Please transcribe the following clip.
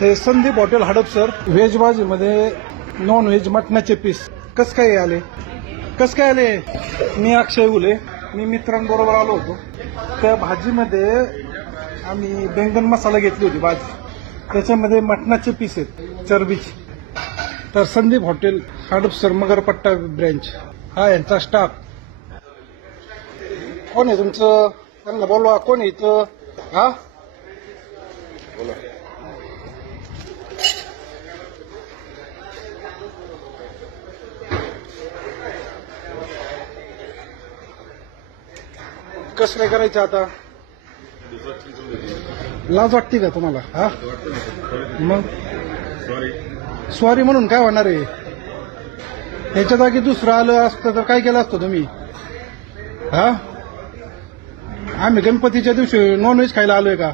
हे Sandeep hotel Hadapsar veg भाजीमध्ये non veg मटणाचे पीस कस काय आले? कस काय आले? मी अक्षय उले. मी मित्रांबरोबर आलो होतो. त्या भाजीमध्ये आम्ही बैंगन मसाला घेतली होती भाजी. त्याच्यामध्ये मटणाचे पीस आहेत चरबीचे. तर संदीप हॉटेल हडपसर मगरपट्टा ब्रँच हा यांचा स्टाफ कोण आहे तुमचं? त्यांना बोलवा. कोण आहे इथं? हा? कसं काय करायचं आता? लाज वाटते का तुम्हाला? हा? मग? स्वारी म्हणून काय होणार आहे? ह्याच्या जागी दुसरं आलं असतं तर काय केलं असतं तुम्ही? हा? आम्ही गणपतीच्या दिवशी नॉनव्हेज खायला आलोय का?